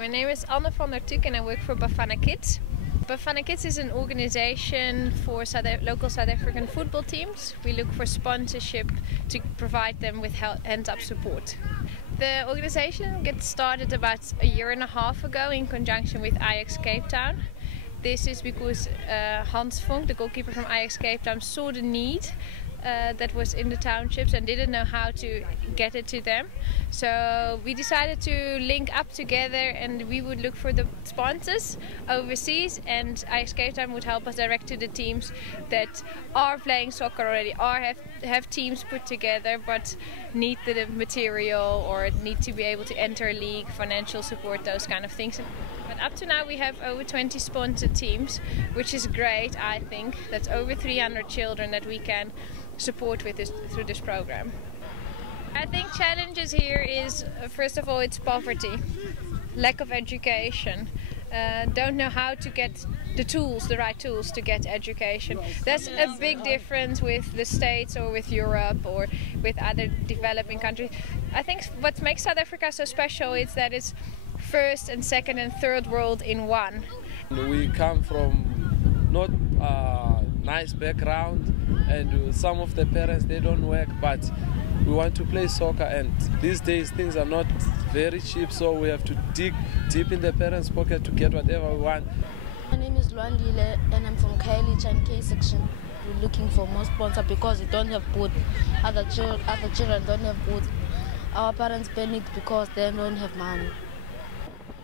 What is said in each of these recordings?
My name is Anne van der Tuk and I work for BafanaKids. BafanaKids is an organization for local South African football teams. We look for sponsorship to provide them with hands-up support. The organization gets started about a year and a half ago in conjunction with Ajax Cape Town. This is because Hans Vonk, the goalkeeper from Ajax Cape Town, saw the need that was in the townships and didn't know how to get it to them. So we decided to link up together and we would look for the sponsors overseas, and Ajax Cape Town would help us direct to the teams that are playing soccer already, or have teams put together but need the material or need to be able to enter a league, financial support, those kind of things. But up to now we have over 20 sponsored teams, which is great. I think that's over 300 children that we can support with through this program. I think challenges here is, first of all, it's poverty, lack of education, don't know how to get the right tools to get education. That's a big difference with the States or with Europe or with other developing countries. I think what makes South Africa so special is that it's first and second and third world in one. We come from not nice background, and some of the parents, they don't work, but we want to play soccer, and these days things are not very cheap, so we have to dig deep in the parents' pocket to get whatever we want. My name is Luandile and I'm from Khayelitsha and K section. We're looking for more sponsors because we don't have food. Other children don't have food. Our parents panic because they don't have money.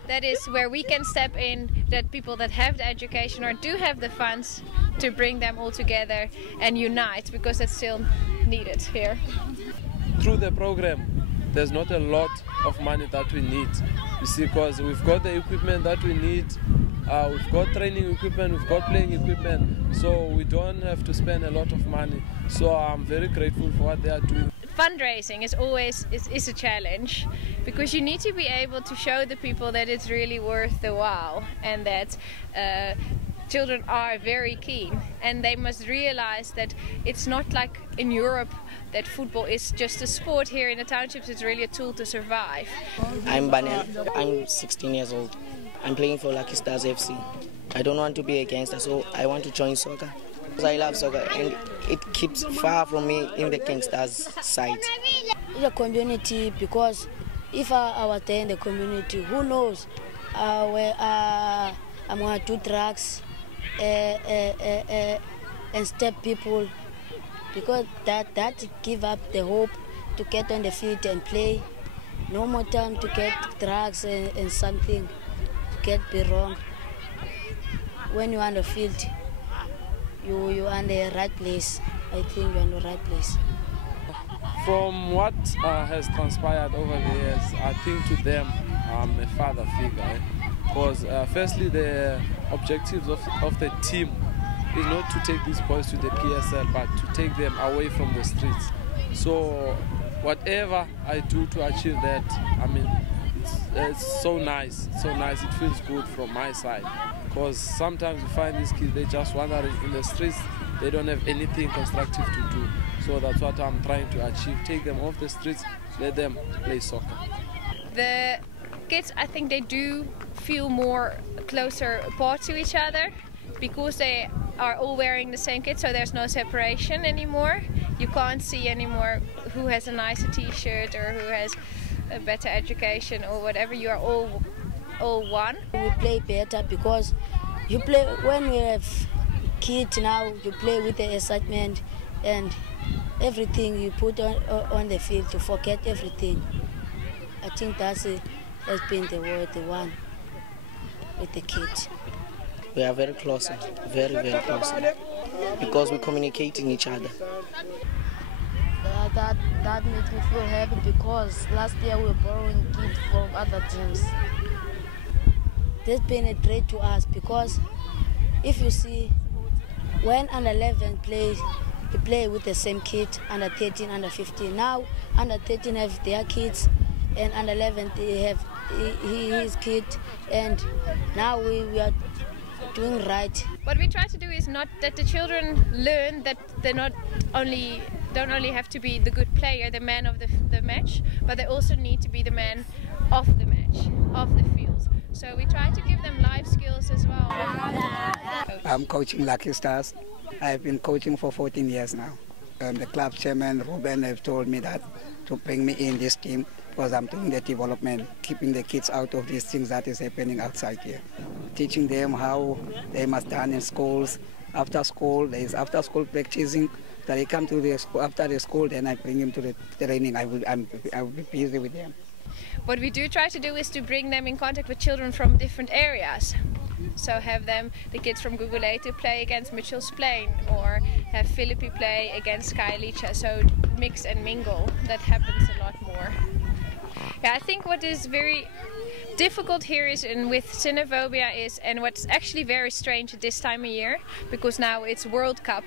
That is where we can step in, that people that have the education or do have the funds to bring them all together and unite, because that's still needed here. Through the program, there's not a lot of money that we need, you see, because we've got the equipment that we need, we've got training equipment, we've got playing equipment, so we don't have to spend a lot of money. So I'm very grateful for what they are doing. Fundraising is always a challenge, because you need to be able to show the people that it's really worth the while, and that children are very keen, and they must realize that it's not like in Europe that football is just a sport. Here in the townships it's really a tool to survive. I'm Banel, I'm 16 years old. I'm playing for Lucky Stars FC. I don't want to be a gangster, so I want to join soccer. Because I love soccer and it keeps far from me in the gangsters' side. The community, because if I was there in the community, who knows where I'm going to do drugs and step people, because that give up the hope to get on the field and play. No more time to get drugs and something to be wrong. When you're on the field, you're on the right place. I think you're in the right place. From what has transpired over the years, I think to them I'm a father figure. Because firstly, the objectives of the team is not to take these boys to the PSL, but to take them away from the streets. So whatever I do to achieve that, I mean, it's so nice, it feels good from my side. Because sometimes you find these kids, they just wandering in the streets, they don't have anything constructive to do. So that's what I'm trying to achieve, take them off the streets, let them play soccer. The kids, I think they do feel more closer apart to each other, because they are all wearing the same kit, so there's no separation anymore. You can't see anymore who has a nicer t-shirt or who has a better education or whatever. You are all one. We play better because you play when we have kids now. You play with the excitement and everything you put on the field to forget everything. I think that's has been the one with the kids. We are very close, very, very close, because we communicate in each other. That makes me feel happy, because last year we were borrowing kids from other teams. That's been a threat to us, because if you see, when under 11 plays, we play with the same kids, under 13, under 15. Now under 13 have their kids, and under 11 they have his kid, and now we are doing right. What we try to do is not that the children learn that they're don't only have to be the good player, the man of the match, but they also need to be the man of the match, of the field. So we try to give them life skills as well. I'm coaching Lucky Stars. I've been coaching for 14 years now. The club chairman, Ruben, have told me that to bring me in this team because I'm doing the development, keeping the kids out of these things that is happening outside here. Teaching them how they must done in schools. After school, there is after school practicing. That they come to the school, after the school, then I bring them to the training. I will be busy with them. What we do try to do is to bring them in contact with children from different areas. So have the kids from Gugule to play against Mitchell's Plain, or have Philippi play against Kailicha. So mix and mingle, that happens a lot more. Yeah, I think what is very difficult here is, and with xenophobia is, and what's actually very strange at this time of year, because now it's World Cup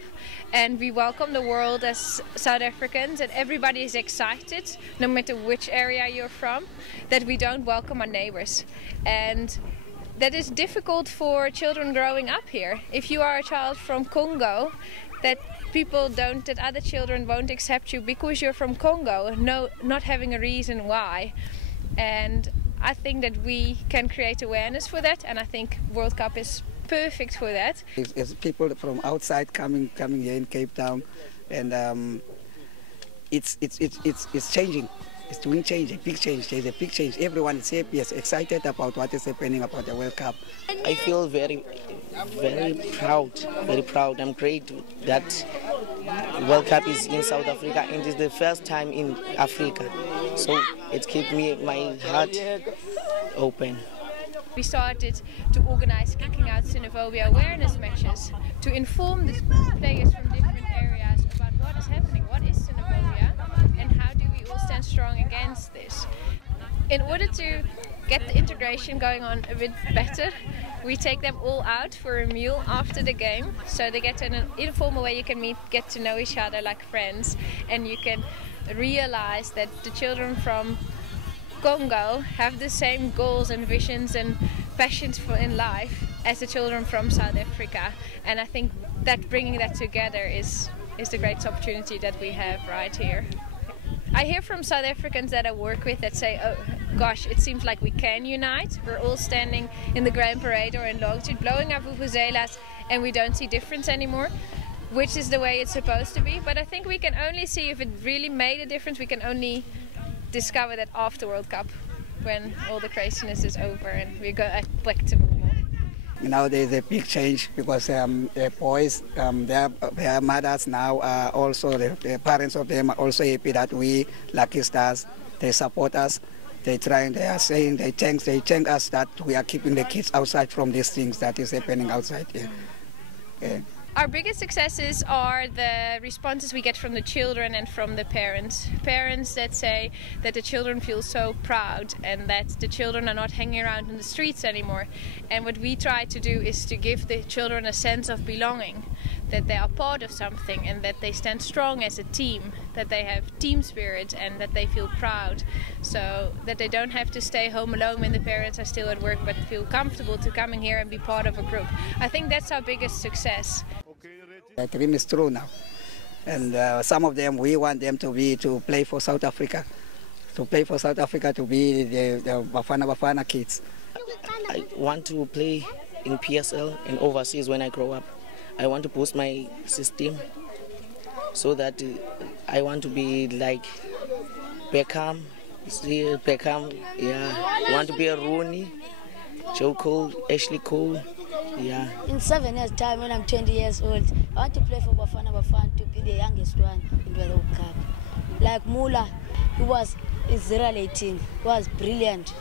and we welcome the world as South Africans and everybody is excited, no matter which area you're from, that we don't welcome our neighbors. And that is difficult for children growing up here. If you are a child from Congo, that other children won't accept you because you're from Congo, not having a reason why. And I think that we can create awareness for that, and I think World Cup is perfect for that. It's people from outside coming here in Cape Town, and it's changing. It's doing change, a big change. There's a big change. Everyone is happy, is excited about what is happening about the World Cup. I feel very proud. I'm great that World Cup is in South Africa and it's the first time in Africa. So it keeps my heart open. We started to organize Kicking Out Xenophobia awareness matches to inform the players from different areas about what is happening, what is xenophobia, and how do we all stand strong against this. In order to get the integration going on a bit better, we take them all out for a meal after the game, so they get in an informal way. You can get to know each other like friends, and you can realize that the children from Congo have the same goals and visions and passions in life as the children from South Africa. And I think that bringing that together is the greatest opportunity that we have right here. I hear from South Africans that I work with that say, oh gosh, it seems like we can unite. We're all standing in the Grand Parade or in Long Street blowing our vuvuzelas and we don't see difference anymore, which is the way it's supposed to be. But I think we can only see if it really made a difference. We can only discover that after World Cup, when all the craziness is over and we go back to normal. Now there's a big change because the boys, their mothers now are also, the parents of them are also happy that we, Lucky Stars, they support us. They are saying, they thank us that we are keeping the kids outside from these things that is happening outside here. Yeah. Our biggest successes are the responses we get from the children and from the parents. Parents that say that the children feel so proud and that the children are not hanging around in the streets anymore. And what we try to do is to give the children a sense of belonging, that they are part of something and that they stand strong as a team, that they have team spirit and that they feel proud, so that they don't have to stay home alone when the parents are still at work, but feel comfortable to come in here and be part of a group. I think that's our biggest success. The dream is true now, and some of them we want them to play for South Africa, to be the Bafana Kids. I want to play in PSL and overseas when I grow up. I want to boost my system so that I want to be like Beckham. Yeah. I want to be a Rooney, Joe Cole, Ashley Cole. Yeah. In 7 years' time, when I'm 20 years old, I want to play for Bafana to be the youngest one in the World Cup. Like Mula, he was 018, he was brilliant.